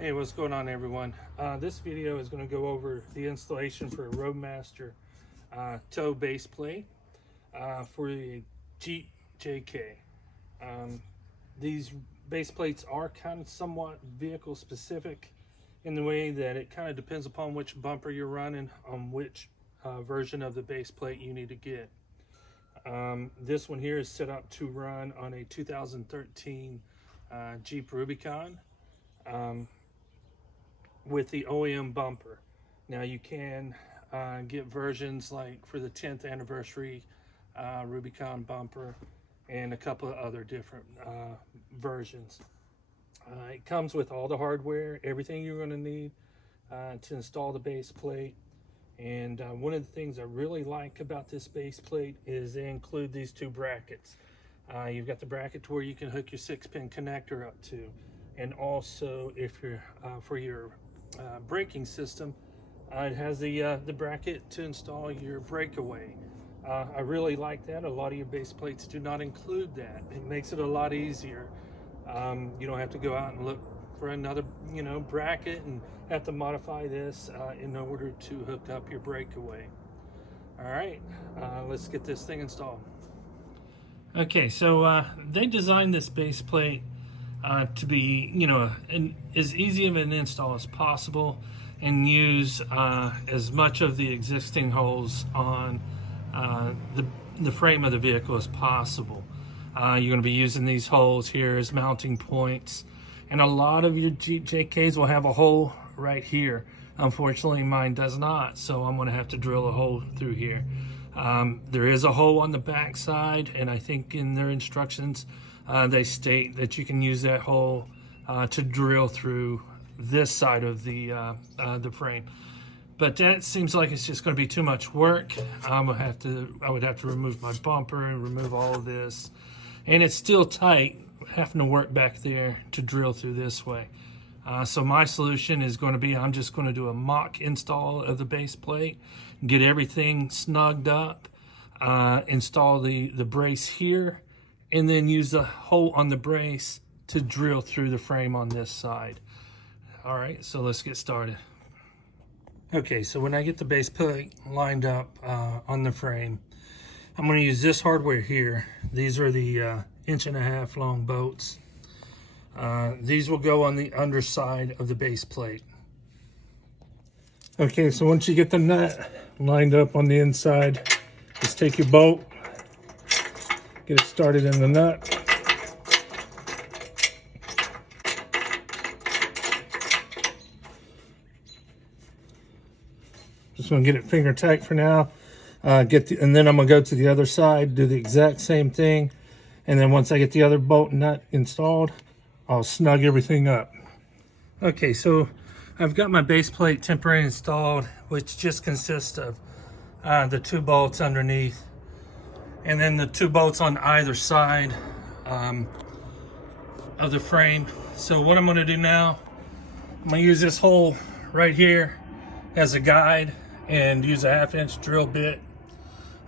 Hey, what's going on, everyone? This video is going to go over the installation for a Roadmaster tow base plate for the Jeep JK. These base plates are kind of somewhat vehicle specific in the way that it kind of depends upon which bumper you're running on which version of the base plate you need to get. This one here is set up to run on a 2013 Jeep Rubicon. With the OEM bumper. Now you can get versions like for the 10th anniversary Rubicon bumper and a couple of other different versions. It comes with all the hardware, everything you're going to need to install the base plate. And one of the things I really like about this base plate is they include these two brackets. You've got the bracket to where you can hook your 6-pin connector up to, and also if you're for your braking system, it has the bracket to install your breakaway. I really like that. A lot of your base plates do not include that. It makes it a lot easier. You don't have to go out and look for another bracket and have to modify this in order to hook up your breakaway. All right, let's get this thing installed. Okay, so they designed this base plate to be, as easy of an install as possible, and use as much of the existing holes on the frame of the vehicle as possible. You're going to be using these holes here as mounting points, and a lot of your Jeep JKs will have a hole right here. Unfortunately, mine does not, so I'm going to have to drill a hole through here. There is a hole on the back side, and I think in their instructions they state that you can use that hole to drill through this side of the frame. But that seems like it's just going to be too much work. I would have to remove my bumper and remove all of this, and it's still tight, having to work back there to drill through this way. So my solution is going to be, I'm just going to do a mock install of the base plate, get everything snugged up, install the brace here, and then use the hole on the brace to drill through the frame on this side. All right, so let's get started. Okay, so when I get the base plate lined up on the frame, I'm going to use this hardware here. These are the 1.5 inch long bolts. These will go on the underside of the base plate. Okay, so once you get the nut lined up on the inside, just take your bolt, get it started in the nut. Just gonna get it finger tight for now. And then I'm gonna go to the other side, do the exact same thing. And then once I get the other bolt and nut installed, I'll snug everything up. Okay, so I've got my base plate temporarily installed, which just consists of the 2 bolts underneath, and then the 2 bolts on either side of the frame. So what I'm going to do now, I'm going to use this hole right here as a guide and use a 1/2 inch drill bit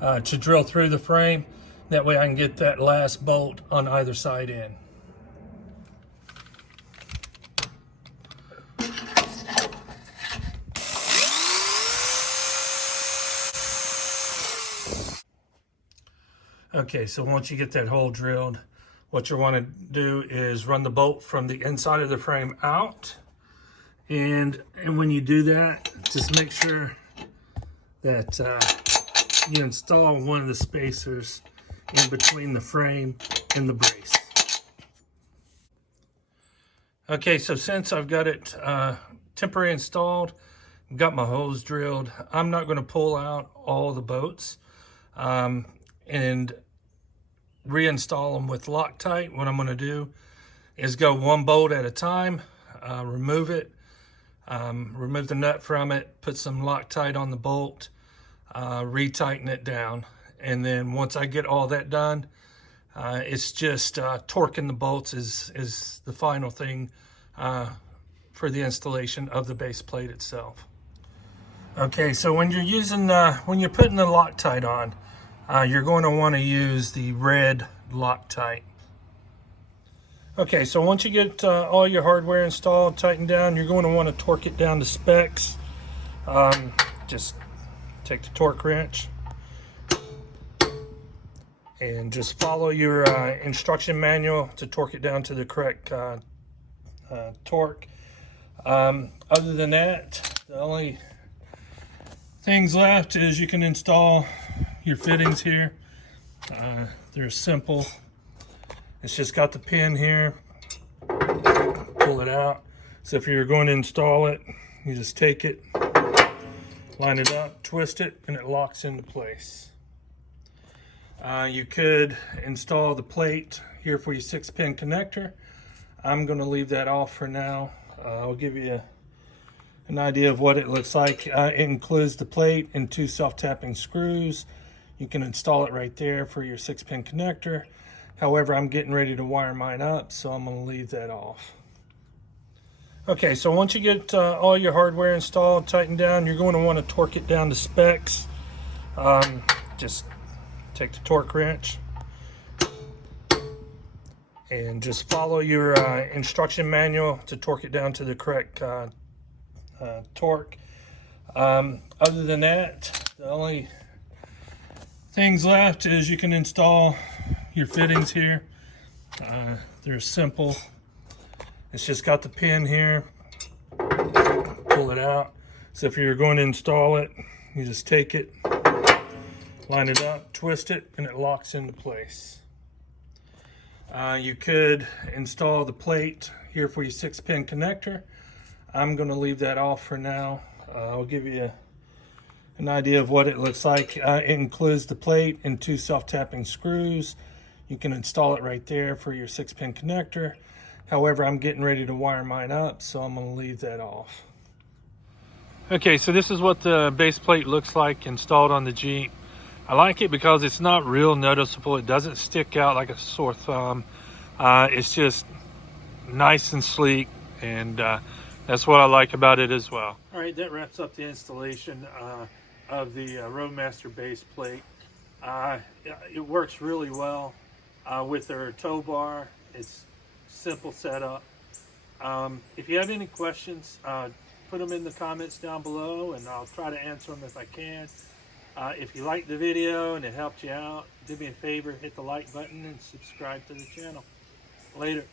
to drill through the frame. That way I can get that last bolt on either side in. Okay, so once you get that hole drilled, what you want to do is run the bolt from the inside of the frame out. And when you do that, just make sure that you install one of the spacers in between the frame and the brace. Okay, so since I've got it temporarily installed, got my holes drilled, I'm not going to pull out all the bolts and reinstall them with Loctite. What I'm going to do is go 1 bolt at a time, remove it, remove the nut from it, put some Loctite on the bolt, retighten it down. And then once I get all that done, it's just torquing the bolts is the final thing for the installation of the base plate itself. Okay, so when you're putting the Loctite on, you're going to want to use the red Loctite. Okay, so once you get all your hardware installed, tightened down, you're going to want to torque it down to specs. Just take the torque wrench and just follow your instruction manual to torque it down to the correct torque. Other than that, the only things left is you can install your fittings here. They're simple. It's just got the pin here. Pull it out. So if you're going to install it, you just take it, line it up, twist it, and it locks into place. You could install the plate here for your 6-pin connector. I'm going to leave that off for now. I'll give you an idea of what it looks like. It includes the plate and 2 self-tapping screws. You can install it right there for your 6-pin connector. However, I'm getting ready to wire mine up, so I'm going to leave that off. Okay, so once you get all your hardware installed, tightened down, you're going to want to torque it down to specs. Just take the torque wrench and just follow your instruction manual to torque it down to the correct torque. Other than that, the only things left is you can install your fittings here. They're simple. It's just got the pin here. Pull it out. So if you're going to install it, you just take it, line it up, twist it, and it locks into place. You could install the plate here for your 6-pin connector. I'm going to leave that off for now. I'll give you an idea of what it looks like. It includes the plate and 2 self-tapping screws. You can install it right there for your 6-pin connector. However, I'm getting ready to wire mine up, so I'm going to leave that off. Okay, so this is what the base plate looks like installed on the Jeep. I like it because it's not real noticeable. It doesn't stick out like a sore thumb. It's just nice and sleek, and that's what I like about it as well. All right, that wraps up the installation of the Roadmaster Baseplate. It works really well with their tow bar. It's simple setup. If you have any questions, put them in the comments down below, and I'll try to answer them if I can. If you liked the video and it helped you out, do me a favor, hit the like button and subscribe to the channel. Later.